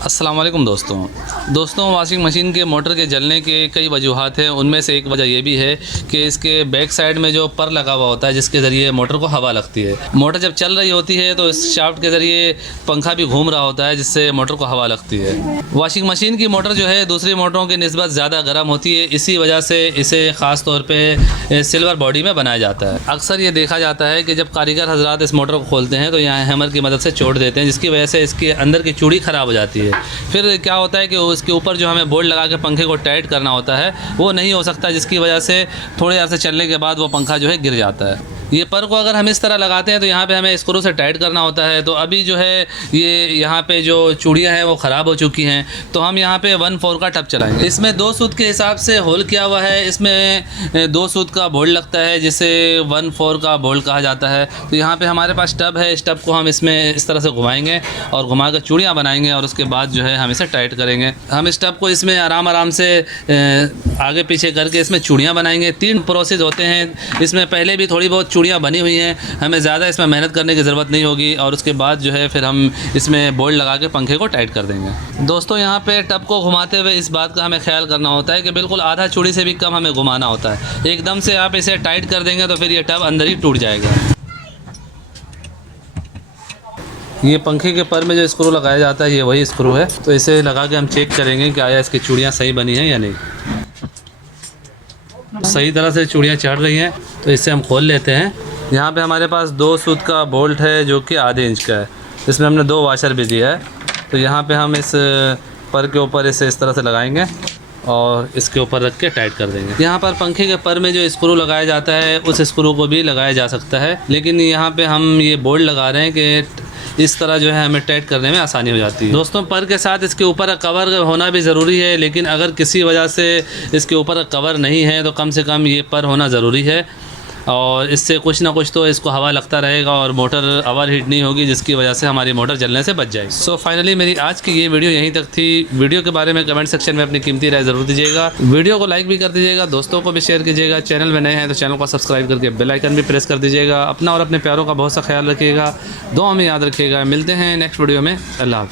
अस्सलाम वालेकुम दोस्तों वॉशिंग मशीन के मोटर के जलने के कई वजूहात हैं। उनमें से एक वजह यह भी है कि इसके बैक साइड में जो पर लगा हुआ होता है जिसके ज़रिए मोटर को हवा लगती है। मोटर जब चल रही होती है तो इस शाफ्ट के ज़रिए पंखा भी घूम रहा होता है जिससे मोटर को हवा लगती है। वॉशिंग मशीन की मोटर जो है दूसरी मोटरों की निस्बत ज़्यादा गर्म होती है, इसी वजह से इसे ख़ास तौर पर सिल्वर बॉडी में बनाया जाता है। अक्सर ये देखा जाता है कि जब कारीगर हजरात इस मोटर को खोलते हैं तो यहाँ हैमर की मदद से चोट देते हैं, जिसकी वजह से इसके अंदर की चूड़ी ख़राब हो जाती है। फिर क्या होता है कि उसके ऊपर जो हमें बोल्ट लगा के पंखे को टाइट करना होता है वो नहीं हो सकता, जिसकी वजह से थोड़े अर्से चलने के बाद वो पंखा जो है गिर जाता है। ये पर को अगर हम इस तरह लगाते हैं तो यहाँ पे हमें स्क्रू से टाइट करना होता है। तो अभी जो है ये यहाँ पे जो चूड़ियाँ हैं वो ख़राब हो चुकी हैं, तो हम यहाँ पे 1/4 का टब चलाएंगे। इसमें 2 सूत के हिसाब से होल किया हुआ है। इसमें 2 सूत का बोल्ट लगता है जिसे 1/4 का बोल्ट कहा जाता है। तो यहाँ पे हमारे पास टब है, इस टब को हम इसमें इस तरह से घुमाएंगे और घुमा कर चूड़ियाँ बनाएंगे और उसके बाद जो है हम इसे टाइट करेंगे। हम इस टब को इसमें आराम से आगे पीछे करके इसमें चूड़ियाँ बनाएंगे। 3 प्रोसेस होते हैं इसमें। पहले भी थोड़ी बहुत चूड़ियाँ बनी हुई हैं, हमें ज़्यादा इसमें मेहनत करने की ज़रूरत नहीं होगी और उसके बाद जो है फिर हम इसमें बोल्ट लगा के पंखे को टाइट कर देंगे। दोस्तों यहाँ पे टब को घुमाते हुए इस बात का हमें ख्याल करना होता है कि बिल्कुल आधा चूड़ी से भी कम हमें घुमाना होता है। एकदम से आप इसे टाइट कर देंगे तो फिर ये टब अंदर ही टूट जाएगा। ये पंखे के पर में जो स्क्रू लगाया जाता है ये वही स्क्रू है, तो इसे लगा के हम चेक करेंगे कि आया इसकी चूड़ियाँ सही बनी हैं या नहीं। सही तरह से चूड़ियाँ चढ़ रही हैं तो इसे हम खोल लेते हैं। यहाँ पे हमारे पास 2 सूत का बोल्ट है जो कि आधे इंच का है। इसमें हमने 2 वाशर भी दिया है। तो यहाँ पे हम इस पर के ऊपर इसे इस तरह से लगाएंगे और इसके ऊपर रख के टाइट कर देंगे। यहाँ पर पंखे के पर में जो स्क्रू लगाया जाता है उस स्क्रू को भी लगाया जा सकता है, लेकिन यहाँ पे हम ये बोल्ट लगा रहे हैं कि इस तरह जो है हमें टाइट करने में आसानी हो जाती है। दोस्तों पर के साथ इसके ऊपर का कवर होना भी ज़रूरी है, लेकिन अगर किसी वजह से इसके ऊपर का कवर नहीं है तो कम से कम ये पर होना ज़रूरी है और इससे कुछ ना कुछ तो इसको हवा लगता रहेगा और मोटर ओवर हीट नहीं होगी, जिसकी वजह से हमारी मोटर जलने से बच जाएगी। सो फाइनली मेरी आज की ये वीडियो यहीं तक थी। वीडियो के बारे में कमेंट सेक्शन में अपनी कीमती राय ज़रूर दीजिएगा। वीडियो को लाइक भी कर दीजिएगा, दोस्तों को भी शेयर कीजिएगा। चैनल में नए हैं तो चैनल को सब्सक्राइब करके बेल आइकन भी प्रेस कर दीजिएगा। अपना और अपने प्यारों का बहुत सा ख्याल रखिएगा, दुआ में याद रखिएगा। मिलते हैं नेक्स्ट वीडियो में। अल्लाह हाफ़िज़।